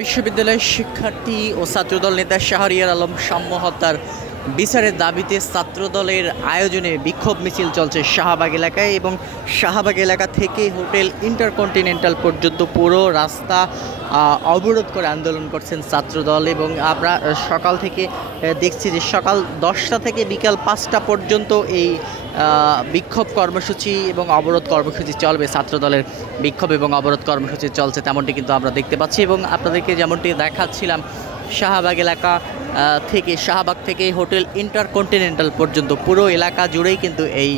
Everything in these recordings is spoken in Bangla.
বিশ্ববিদ্যালয়ের শিক্ষার্থী ও ছাত্রদল নেতা শাহরিয়ার আলম সাম্য হত্যার বিচারের দাবিতে ছাত্রদলের আয়োজনে বিক্ষোভ মিছিল চলছে শাহবাগ এলাকায় এবং শাহবাগ এলাকা থেকে হোটেল ইন্টারকন্টিনেন্টাল পর্যন্ত পুরো রাস্তা অবরোধ করে আন্দোলন করছেন ছাত্রদল। এবং আমরা সকাল থেকে দেখছি যে সকাল 10টা থেকে বিকাল 5টা পর্যন্ত এই বিক্ষোভ কর্মসূচি এবং অবরোধ কর্মসূচি চলবে। ছাত্রদলের বিক্ষোভ এবং অবরোধ কর্মসূচি চলছে তেমনটি কিন্তু আমরা দেখতে পাচ্ছি এবং আপনাদেরকে যেমনটি দেখাচ্ছিলাম শাহবাগ এলাকা থেকে শাহবাগ থেকে হোটেল ইন্টারকন্টিনেন্টাল পর্যন্ত পুরো এলাকা জুড়েই কিন্তু এই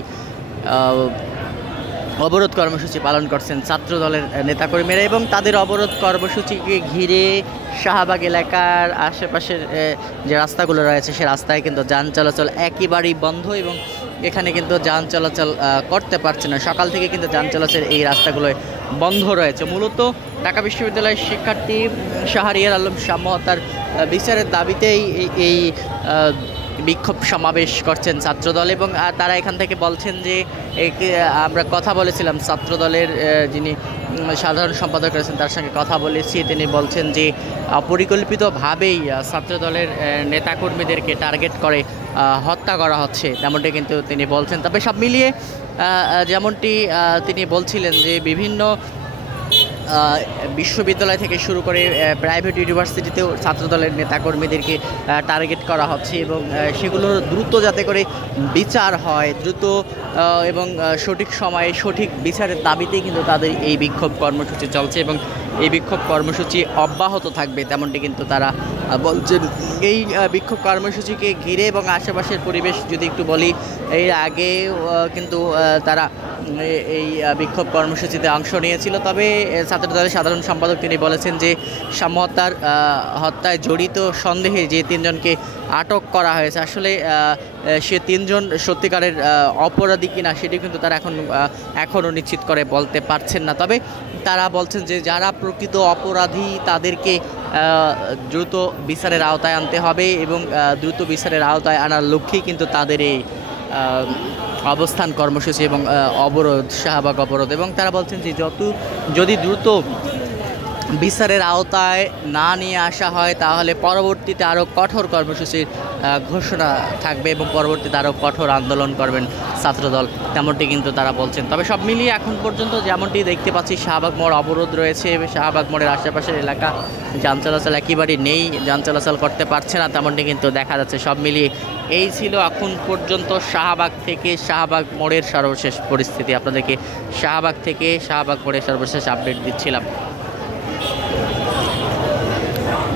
অবরোধ কর্মসূচি পালন করছেন ছাত্রদলের নেতাকর্মীরা এবং তাদের অবরোধ কর্মসূচিকে ঘিরে শাহবাগ এলাকার আশেপাশের যে রাস্তাগুলো রয়েছে সে রাস্তায় কিন্তু যান চলাচল একেবারেই বন্ধ এবং এখানে কিন্তু যান চলাচল করতে পারছে না। সকাল থেকে কিন্তু যান চলাচল এই রাস্তাগুলোয় বন্ধ রয়েছে। মূলত ঢাকা বিশ্ববিদ্যালয়ের শিক্ষার্থী শাহরিয়ার আলম সাম্য হত্যার বিচারের দাবিতেই এই বিক্ষোভ সমাবেশ করছেন ছাত্রদল এবং তারা এখান থেকে বলছেন যে আমরা কথা বলেছিলাম ছাত্রদলের যিনি সাধারণ সম্পাদক রয়েছেন তার সঙ্গে কথা বলেছি, তিনি বলছেন যে পরিকল্পিতভাবেই ছাত্রদলের নেতাকর্মীদেরকে টার্গেট করে হত্যা করা হচ্ছে তেমনটি কিন্তু তিনি বলছেন। তবে সব মিলিয়ে যেমনটি তিনি বলছিলেন যে বিভিন্ন বিশ্ববিদ্যালয় থেকে শুরু করে প্রাইভেট ইউনিভার্সিটিতেও ছাত্রদলের নেতাকর্মীদেরকে টার্গেট করা হচ্ছে এবং সেগুলো দ্রুত যাতে করে বিচার হয়, দ্রুত এবং সঠিক সময়ে সঠিক বিচারের দাবিতেই কিন্তু তাদের এই বিক্ষোভ কর্মসূচি চলছে এবং এই বিক্ষোভ কর্মসূচি অব্যাহত থাকবে তেমনটি কিন্তু তারা বলছেন। এই বিক্ষোভ কর্মসূচিকে ঘিরে এবং আশেপাশের পরিবেশ যদি একটু বলি, এর আগে কিন্তু তারা এই বিক্ষোভ কর্মসূচিতে অংশ নিয়েছিল। তবে ছাত্রদলের সাধারণ সম্পাদক তিনি বলেছেন যে সাম্য হত্যায় জড়িত সন্দেহে যে তিনজনকে আটক করা হয়েছে আসলে সে তিনজন সত্যিকারের অপরাধী কিনা সেটি কিন্তু তারা এখনও নিশ্চিত করে বলতে পারছেন না। তবে তারা বলছেন যে যারা প্রকৃত অপরাধী তাদেরকে দ্রুত বিচারের আওতায় আনতে হবে এবং দ্রুত বিচারের আওতায় আনার লক্ষ্যেই কিন্তু তাদের এই অবস্থান কর্মসূচি এবং অবরোধ, শাহবাগ অবরোধ। এবং তারা বলছেন যে যদি দ্রুত বিচারের আওতায় না নিয়ে আসা হয় তাহলে পরবর্তীতে আরও কঠোর কর্মসূচির ঘোষণা থাকবে এবং পরবর্তীতে আরও কঠোর আন্দোলন করবেন ছাত্রদল তেমনটি কিন্তু তারা বলছেন। তবে সব মিলিয়ে এখন পর্যন্ত যেমনটি দেখতে পাচ্ছি শাহবাগ মোড় অবরোধ রয়েছে, শাহবাগ মোড়ের আশেপাশের এলাকা যান চলাচল একেবারেই নেই, যান চলাচল করতে পারছে না তেমনটি কিন্তু দেখা যাচ্ছে। সব মিলিয়ে এই ছিল এখন পর্যন্ত শাহবাগ থেকে শাহবাগ মোড়ের সর্বশেষ পরিস্থিতি। আপনাদেরকে শাহবাগ থেকে শাহবাগ মোড়ের সর্বশেষ আপডেট দিচ্ছিলাম।